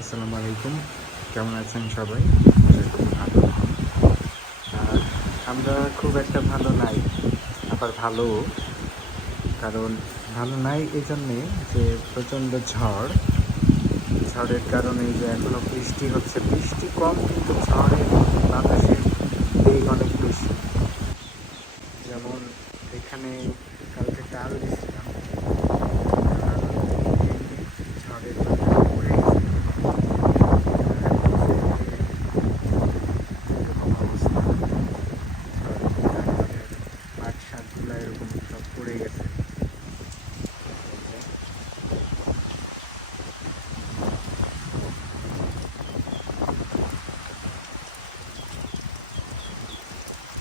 আসসালামু আলাইকুম। কেমন আছেন সবাই? ভালো আমরা খুব একটা ভালো নাই, আবার ভালো কারণ ভালো নাই এই জন্যে যে প্রচণ্ড ঝড়, ঝড়ের কারণে যে এখনও বৃষ্টি হচ্ছে। বৃষ্টি কম কিন্তু ঝড়ের বাতাসের বেগ অনেক বেশি যেমন এখানে কালকে তাল দিচ্ছিলাম তাল ভেঙে ঝড়ের বাতাসে পড়ে গেছে এরকম অবস্থা পাট শাকগুলো এরকম সব পড়ে গেছে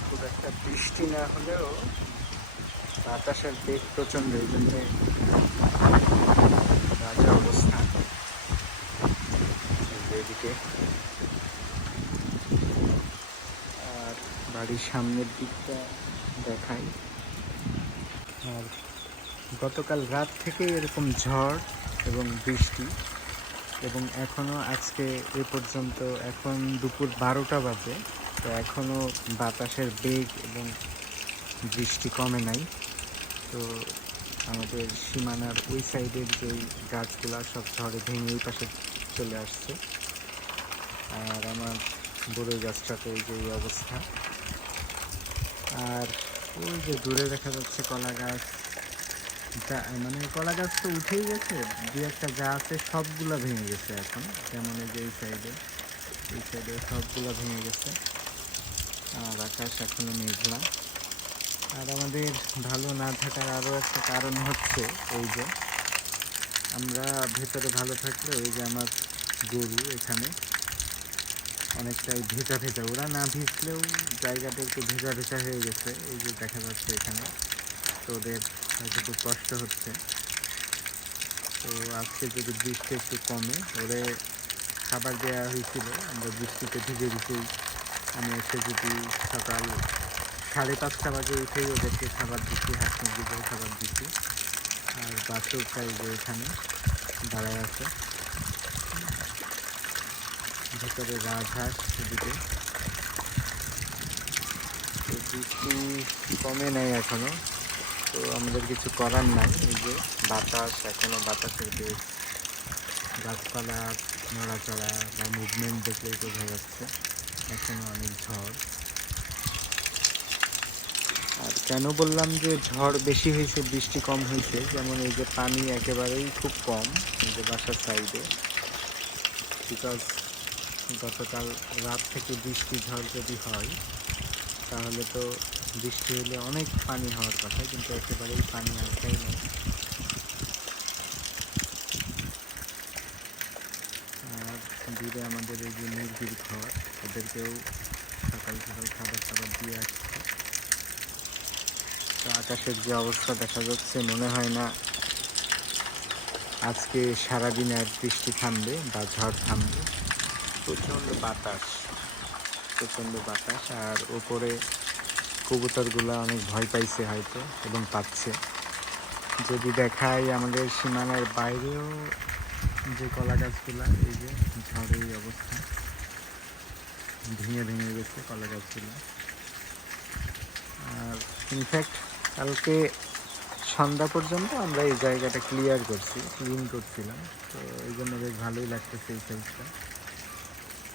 খুব একটা বৃষ্টি না হলেও বাতাসের বেগ প্রচণ্ড, এই জন্যে রাজা অবস্থা এদিকে আর বাড়ির সামনের দিকটা দেখাই। আর গতকাল রাত থেকে এরকম ঝড় এবং বৃষ্টি, এবং এখনও আজকে এ পর্যন্ত এখন দুপুর বারোটা বাজে। তো এখনও বাতাসের বেগ এবং বৃষ্টি কমে নাই। তো আমাদের সীমানার ওই সাইডের যেই গাছগুলা সব ঝড়ে ভেঙে এই পাশে চলে আসছে। আর আমার বড়ই গাছটাতে এই যে অবস্থা। আর ওই যে দূরে দেখা যাচ্ছে কলা গাছ। মানে কলা গাছ তো উঠেই গেছে, দু একটা যা আছে সবগুলা ভেঙে গেছে এখন। যেমন এই যে এই সাইডে এই সাইডে সবগুলা ভেঙে গেছে। আর আকাশ এখনও মেঘলা। আর আমাদের ভালো না থাকার আরও একটা কারণ হচ্ছে এই যে, আমরা ভেতরে ভালো থাকলে ওই যে আমার গরু এখানে অনেকটাই ভেজা ভেজা। ওরা না ভিজলেও জায়গাটা একটু ভেজা ভেজা হয়ে গেছে, এই যে দেখা যাচ্ছে এখানে। তো ওদের হয়তো খুব কষ্ট হচ্ছে। তো আজকে যদি বৃষ্টি একটু কমে, ওরে খাবার দেওয়া হয়েছিল, আমরা বৃষ্টিতে ভিজে ভিজেই আমি এসে যদি সকাল সাড়ে পাঁচটা বাজে উঠেই ওদেরকে খাবার দিচ্ছি হাঁস মুরগিদের খাবার দিচ্ছি। আর বাছুরটাই যে এখানে দাঁড়ায় আছে। ভিতরে রাজহাঁস এদিকে। তো বৃষ্টি কমে নাই এখনও তো আমাদের কিছু করার নাই। এই যে বাতাস এখনও বাতাসের বেশ গাছপালা, নড়াচড়া বা মুভমেন্ট দেখলেই বোঝা যাচ্ছে। এখনও অনেক ঝড়। আর কেন বললাম যে ঝড় বেশি হয়েছে, বৃষ্টি কম হয়েছে, যেমন এই যে পানি একেবারেই খুব কম এই যে বাসার সাইডে। বিকজ গতকাল রাত থেকে বৃষ্টি, ঝড় যদি হয়, তাহলে তো বৃষ্টি হলে অনেক পানি হওয়ার কথা, কিন্তু একেবারেই পানি আসাই নেই আর দূরে আমাদের এই যে মুরগির ঘর ওদেরকেও সকাল সকাল খাবার খাবার দিয়ে আসছে। তো আকাশের যে অবস্থা দেখা যাচ্ছে, মনে হয় না আজকে সারাদিন আর বৃষ্টি থামবে বা ঝড় থামবে। প্রচণ্ড বাতাস প্রচণ্ড বাতাস। আর ওপরে কবুতরগুলো অনেক ভয় পাইছে হয়তো এবং পাচ্ছে। যদি দেখায় আমাদের সীমানার বাইরেও যে কলা গাছগুলা এই যে ঝড়ে ভেঙে ভেঙে গেছে, কলা গাছগুলো আর ইনফ্যাক্ট কালকে সন্ধ্যা পর্যন্ত আমরা এই জায়গাটা ক্লিয়ার করছি ক্লিন করছিলাম। তো এই জন্য বেশ ভালোই লাগতেছে এই সাইজটা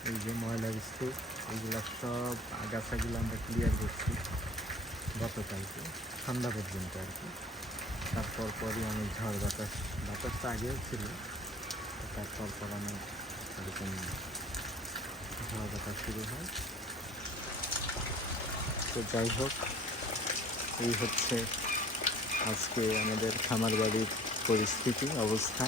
এই যে ময়লার স্তূপ এইগুলো সব আগাছাগুলো আমরা ক্লিয়ার করছি গতকালকে, সন্ধ্যা পর্যন্ত আর কি। তারপর পরই অনেক ঝড় বাতাস বাতাস তো আগেও ছিল। তারপর পর অনেক এরকম ঝড় বাতাস শুরু হয় তো যাই হোক, এই হচ্ছে আজকে আমাদের খামার বাড়ির পরিস্থিতি, অবস্থা।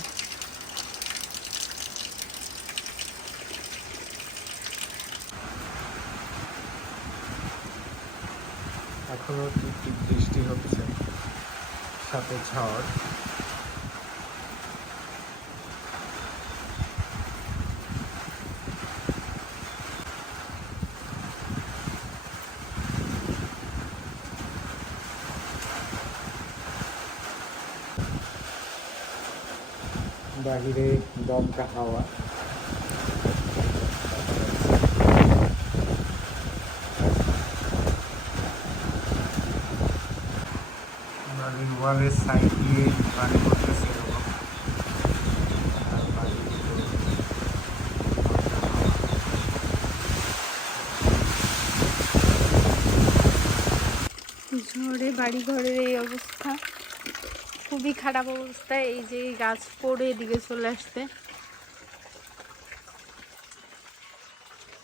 এখনও টিপ বৃষ্টি হচ্ছে, সাথে ঝড়। বাহিরে দমকা হাওয়া। ওয়ালের সাইড দিয়ে ঝড়ে বাড়ি ঘরের এই অবস্থা। খুবই খারাপ অবস্থা, এই যে গাছ পড়ে এদিকে চলে আসছে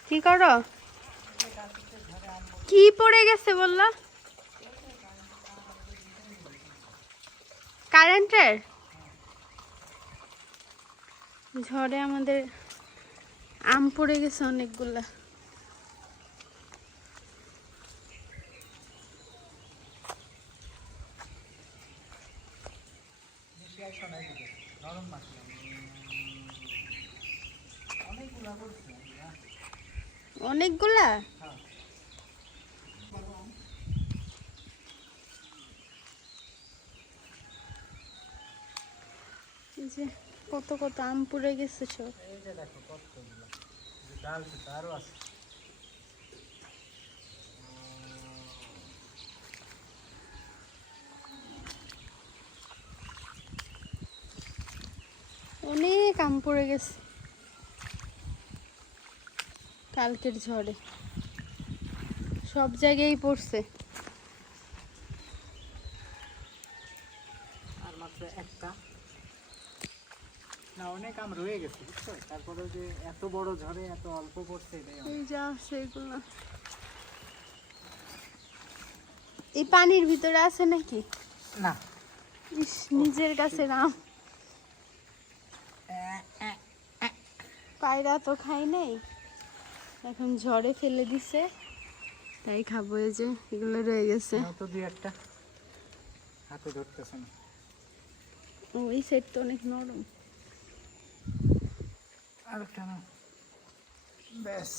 কি করো? কি পড়ে গেছে বললা? কারেন্টের? ঝড়ে আমাদের আম পড়ে গেছে অনেকগুলা। অনেকগুলা এই যে কত কত আম পুড়ে গেছে সব। এই যে দেখো কতগুলো। ডাল তো আরও আছে অনেক আম পড়ে গেছে। কালকের ঝড়ে। সব জায়গায় পড়ছে। আর মাত্র একটা। না অনেক আম রয়ে গেছে বুঝছ? তারপরে যে এত বড় ঝড়ে এত অল্প পড়ছে এটাই এই যা আছে এগুলো। এই পানির ভিতরে আছে নাকি? না। ইস নিজের কাছে নাম পায়রা তো খাই নাই। এখন ঝড়ে ফেলে দিছে। তাই খাব এই যে এগুলো রয়ে গেছে। তো দুই একটা। হাতে ধরতেছে না। ওই সেট তো অনেক নরম। আর একটা ব্যাস।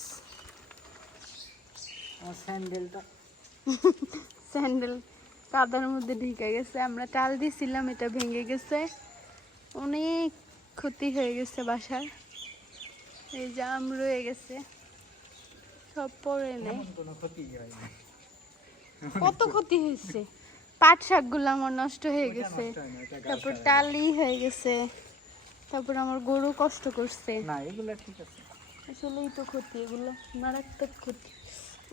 আমার স্যান্ডেলটা। স্যান্ডেল কাদার মধ্যে ঢুকে গেছে। আমরা টাল দিয়েছিলাম এটা ভেঙে গেছে। অনেক ক্ষতি হয়ে গেছে বাসার এই জাম রয়ে গেছে। সব পড়ে নেই। কত ক্ষতি হয়েছে? পাট শাকগুলো আমার নষ্ট হয়ে গেছে। তারপর টালি হয়ে গেছে। তারপর আমার গরু কষ্ট করছে। না এগুলো ঠিক আছে। আসলেই তো ক্ষতি এগুলো মারাত্মক ক্ষতি।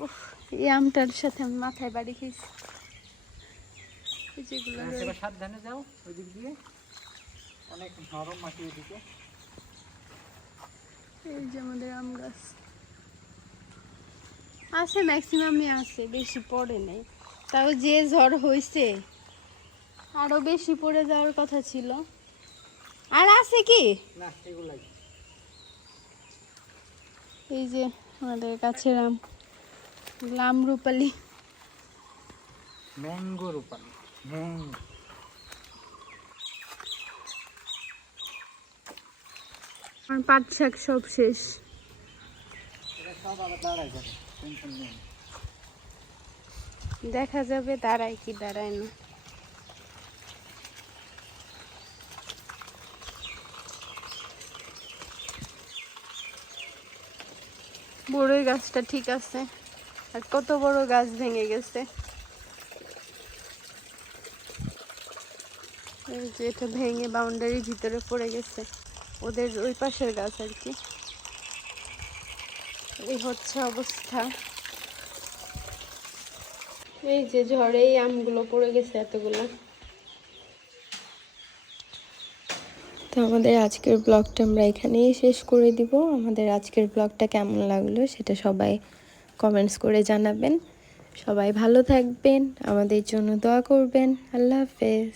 উফ এই আমটার সাথে আমি মাথায় বাড়ি খেয়েছি। যেগুলো সাবধানে যাও ওই দিক দিয়ে। অনেক নরম মাটি ওদিকে এই যে আমাদের আম গাছ। আছে ম্যাক্সিমামই আছে বেশি পড়ে নেই। তাও যে ঝড় হয়েছে আরও বেশি পড়ে যাওয়ার কথা ছিল। আর আছে কি? না এগুলাই। এই যে আমাদের কাছের আম লাম রূপালি। ম্যাঙ্গো রূপালি ম্যাঙ্গো। আর পাট শাক সব শেষ। দেখা যাবে দাঁড়ায় কি দাঁড়ায় না। বড়ই গাছটা ঠিক আছে। আর কত বড় গাছ ভেঙে গেছে। এটা ভেঙে বাউন্ডারির ভিতরে পড়ে গেছে। ওদের ওই পাশের গাছ আর কি। এই হচ্ছে অবস্থা। এই যে ঝড়ে এই আমগুলো পড়ে গেছে এতগুলো। তো আমাদের আজকের ব্লগটা আমরা এখানেই শেষ করে দিব। আমাদের আজকের ব্লগটা কেমন লাগল সেটা সবাই কমেন্টস করে জানাবেন। সবাই ভালো থাকবেন আমাদের জন্য দোয়া করবেন। আল্লাহ হাফেজ।